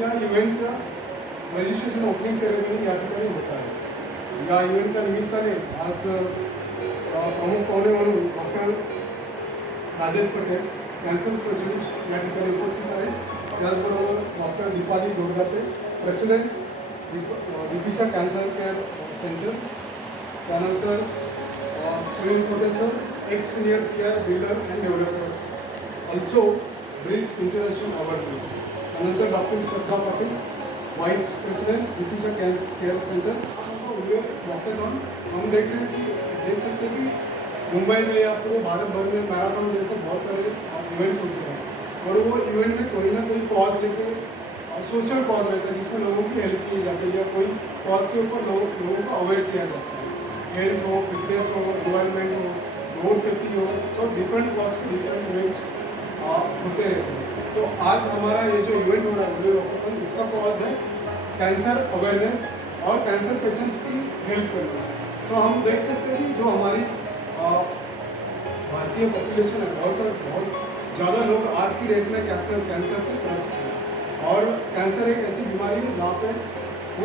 या इव्हेंटचं registration opening ceremony या ठिकाणी होत आहे. या इव्हेंटच्या निमित्ताने आज प्रमुख पाहुणे म्हणून doctor Rajesh Patel cancer specialist या ठिकाणी उपस्थित आहेत. त्याचबरोबर doctor Deepali Dodgate president Vidisha cancer care centre, त्यानंतर Sunil professor ex senior care builder and developer, also BRICS international award. त्यानंतर doctor Shraddha Patil vice president Vidisha care centre. Doctor हम देख सकते हैं कि मुंबई में या पूरे भारत भर में मैराथन जैसे बहुत सारे इवेंट्स होते हैं और वो इवेंट में कोई ना कोई कॉज लेके सोशल कॉज रहता है जिसमें लोगों की हेल्प की जाती है या कोई कॉज के ऊपर लोगों को अवेयर किया जाता है. हेल्थ हो, फिटनेस हो, इन्वायरमेंट हो, रोड सेफ्टी हो, सब डिफरेंट कॉज के डिफरेंट इवेंट्स होते रहते हैं. तो आज हमारा ये जो इवेंट हो रहा है इसका कॉज है कैंसर अवेयरनेस और कैंसर पेशेंट्स की हेल्प करना. तो हम देख सकते हैं कि जो हमारी भारतीय पॉपुलेशन है बहुत ज़्यादा लोग आज की डेट में कैंसर से ग्रस्त हैं और कैंसर एक ऐसी बीमारी है जहाँ पे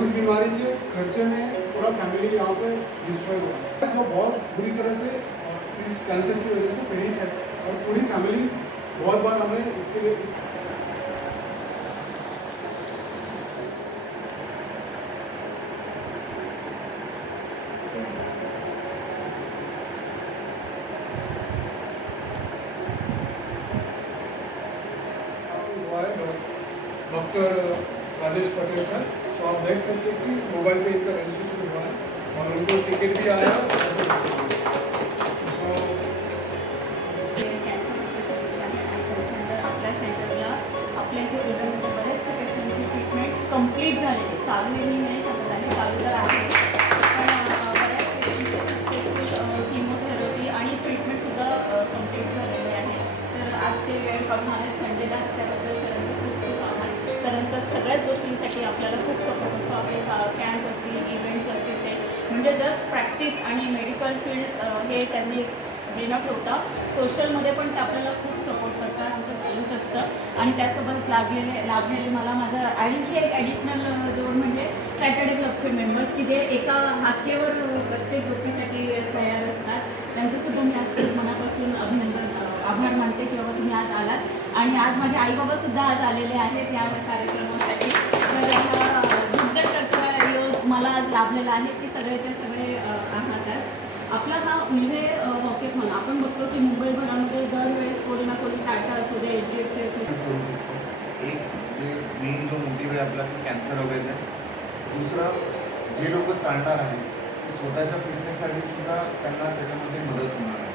उस बीमारी के खर्चे में पूरा फैमिली यहाँ पे डिस्ट्रॉय हो रहा है, जो बहुत बुरी तरह से इस कैंसर की वजह से पीड़ित है और पूरी फैमिलीज बहुत बार हमें इसके लिए डॉक्टर राजेश पटेल सर. तो आप देख सकते हैं कि मोबाइल पे इनका रजिस्ट्रेशन हुआ है और उनको टिकट भी आया है. आपल्या सेंटरला आपल्या इथे बऱ्याचशा पेशंटची ट्रीटमेंट कंप्लीट झालेली चालू आहे. मी नाही सांगत आहे चालू तर आहे पण बऱ्याच पेशंटची किमोथेरपी आणि ट्रीटमेंटसुद्धा कंप्लीट झालेली आहे. तर आज ते वेळ काढून आले संडेला, त्याबद्दल सरांचं खूप खूप आभार. सरांचं सगळ्याच गोष्टींसाठी आपल्याला खूप सपोर्ट असतो. आपले कॅम्प असतील, इव्हेंट्स असतील, ते म्हणजे जस्ट प्रॅक्टिस आणि मेडिकल फील्ड हे त्यांनी न ठेवता सोशलमध्ये पण ते आपल्याला खूप सपोर्ट करतात. आमचं चालूच असतं आणि त्यासोबत लागलेले मला माझं आणखी एक ॲडिशनल जोड म्हणजे सॅटर्डे क्लबचे मेंबर्स की जे एका हाकेवर प्रत्येक गोष्टीसाठी तयार असतात. त्यांचंसुद्धा मी आज खूप मनापासून आभार मानते की बाबा तुम्ही आज आलात आणि आज माझे आईबाबासुद्धा आज आलेले आहेत या कार्यक्रमासाठी. तर कर्तव्य योग मला आज लाभलेला आहे की सगळेच्या सगळे आहात. आपला हा उल्हे वॉकेथॉन आपण बघतो की मुंबईभरामध्ये दरवेळेस कोणी ना कोणी टाटा असू दे, HDFC असू दे. एक जे मेन जो मोटिव्ह आहे आपला की कॅन्सर अवेअरनेस. दुसरं जे लोक चालणार आहेत ते स्वतःच्या फिटनेससाठी सुद्धा त्यांना त्याच्यामध्ये मदत होणार आहे.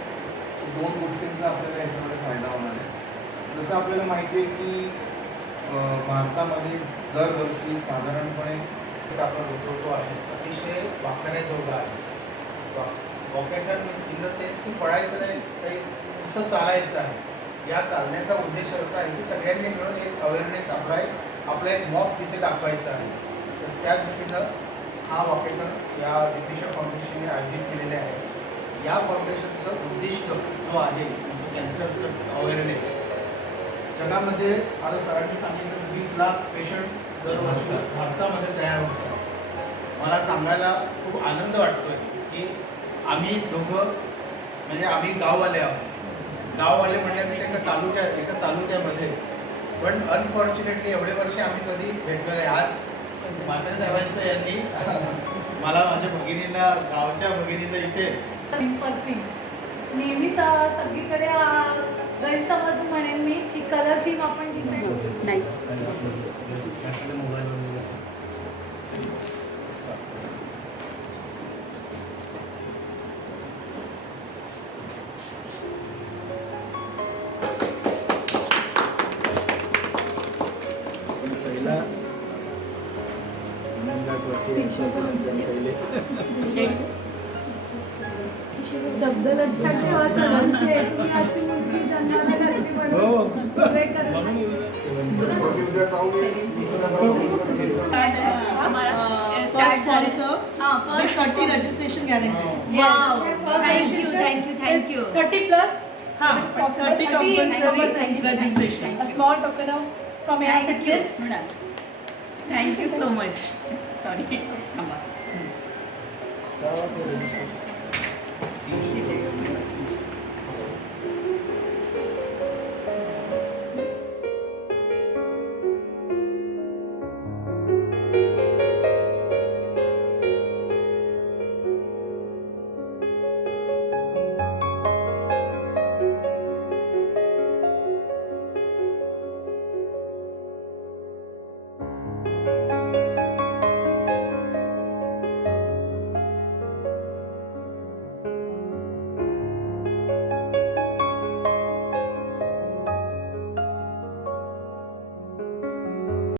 दोन गोष्टींचा आपल्याला याच्यामध्ये फायदा होणार आहे. जसं आपल्याला माहिती आहे की भारतामध्ये दरवर्षी साधारणपणे आपण उतरवतो आहे अतिशय वाखाण्याजोगा आहे. वॉकेथॉन इन द सेन्स की पळायचं नाही, काही नुसतं चालायचं आहे. या चालण्याचा उद्देश असा आहे की सगळ्यांनी मिळून एक अवेअरनेस आपला एक मॉक तिथे दाखवायचा आहे. तर त्या दृष्टीनं हा वॉकेथॉन या विदिशा फाउंडेशनने आयोजित केलेले आहे. या फाउंडेशनचं उद्दिष्ट जो आहे कॅन्सरचं अवेअरनेस जगामध्ये आता सरांनी सांगितलं 20 लाख पेशंट दरवर्षी भारतामध्ये तयार होतात. मला सांगायला खूप आनंद वाटतो आहे की आम्ही दोघं म्हणजे आम्ही गाववाले आहोत. गाववाले म्हणण्यापेक्षा एका तालुक्यामध्ये पण अनफॉर्च्युनेटली एवढे वर्ष आम्ही कधी भेटलेलं आहे. आज म्हात्रे साहेबांच्या यांनी मला माझ्या भगिनींना गावच्या भगिनींना इथे नेहमीच सगळीकडे गैरसमज म्हणेन मी की कलर थीम आपण डिसाईड नाही. शब्द लक्षात ठेवा सरांचे. तुम्ही अशी मुलगी जन्माला घातली म्हणून रजिस्ट्रेशन गॅरंटी. थँक्यू 30+ हां 30 registration. A small token of from AR Fitness. Thank you so much. Sorry थांबा. तर